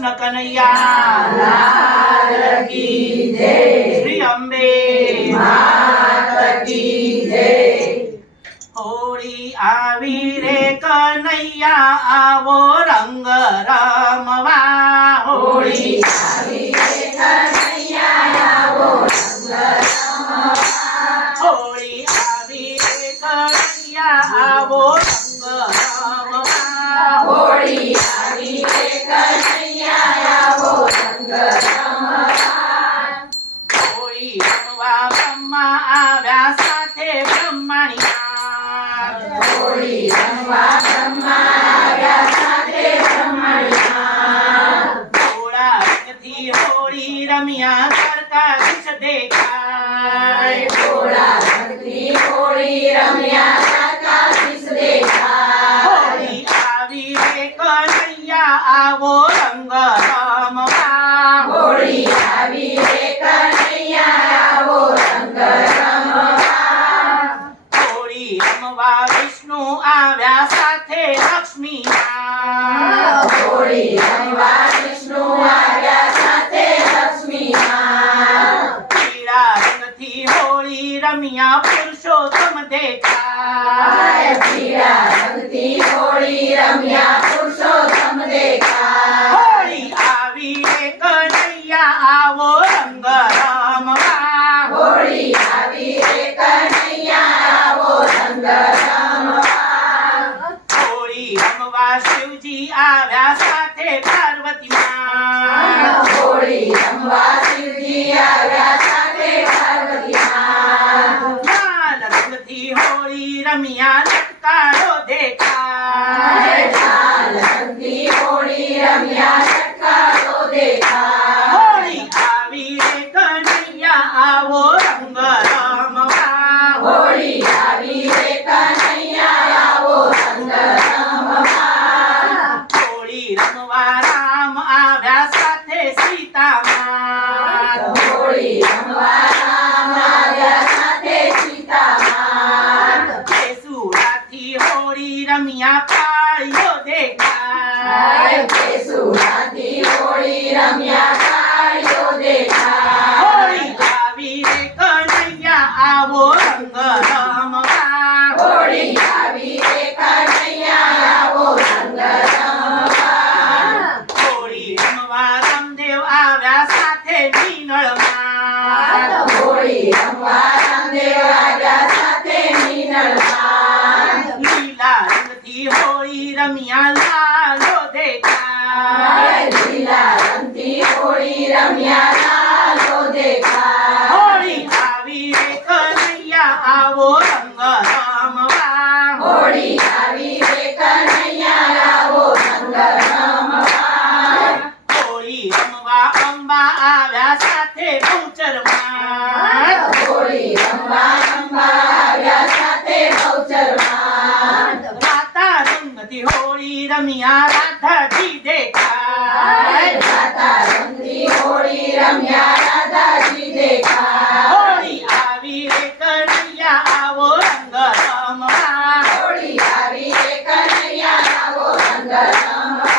કૃષ્ણ કનૈયા લાલ કી જય શ્રી અંબે માત કી જય હોળી આવી રે કનૈયા આવો રંગ રમવા હોળી હોળી આવી રે કનૈયા આવો રંગ હોળી હોળી રમ્યા દ્વારકાધીશ દેખાય હોળી આવી રે કનૈયા આવો રંગ દેખાય પીળા રંગથી હોળી રમ્યા પુરુષોત્તમ દેખાય હોળી આવી રે કનૈયા આવો રંગ રમવા હોળી આવી રે કનૈયા આવો રંગ રમવા હોળી રમવા શિવજી આવ્યા સાથે પાર્વતી માં હોળી રમવા શિવજી આવ્યા સાથે પાર્વતીમાં લાલ રંગથી હોળી રમ્યા લટકારો દેખાય. હોળી આવી રે કનૈયા આવો રંગ રમવા. હોળી આવી રે કનૈયા આવો રંગ રમવા હોળી રમવા રામ આવ્યા સાથે સીતામાં. હોળી રમવા હોળી રમ્યા પાળીઓ દેખાય. કેસુડાથી હોળી રમ્યા કાળીઓ દેખાય. હોળી આવી રે કનૈયા આવો રંગ રમવા. હોળી આવી રે કનૈયા આવો રંગ રમવા. હોળી રમવા રામદેવ આવ્યા સાથે નીનળમાં રંગથી હોળી રમ્યા લાલો દેખાય. લીલા રંગથી હોળી રમ્યા લાલો દેખાય હોળી આવી રે કનૈયા આવો રંગ રમવા. હોળી આવી રે કનૈયા આવો રંગ રમવા હોળી રમવા અંબા આવ્યા સાથે ગૌચરમાં હોળી રમવા રમવા આવ્યા સાથે ગૌચરમાં રાતા હોળી રમ્યા રાધાજી દેખાય. રાધા રંગની હોળી રમ્યા રાધાજી દેખાય. હોળી આવી રે કનૈયા આવો રંગ રમવા. હોળી આવી રે કનૈયા આવો રંગ રમવા.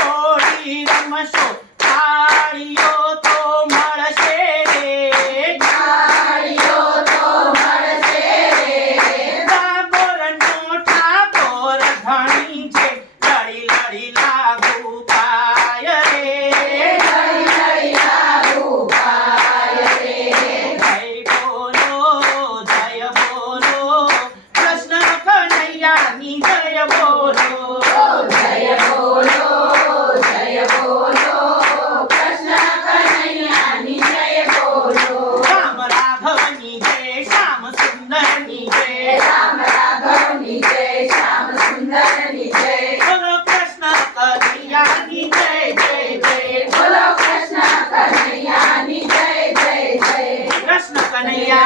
હોળી રમશો થાળીઓ कन्हैया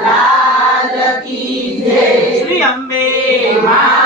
लाल की जय। श्री अम्बे माँ।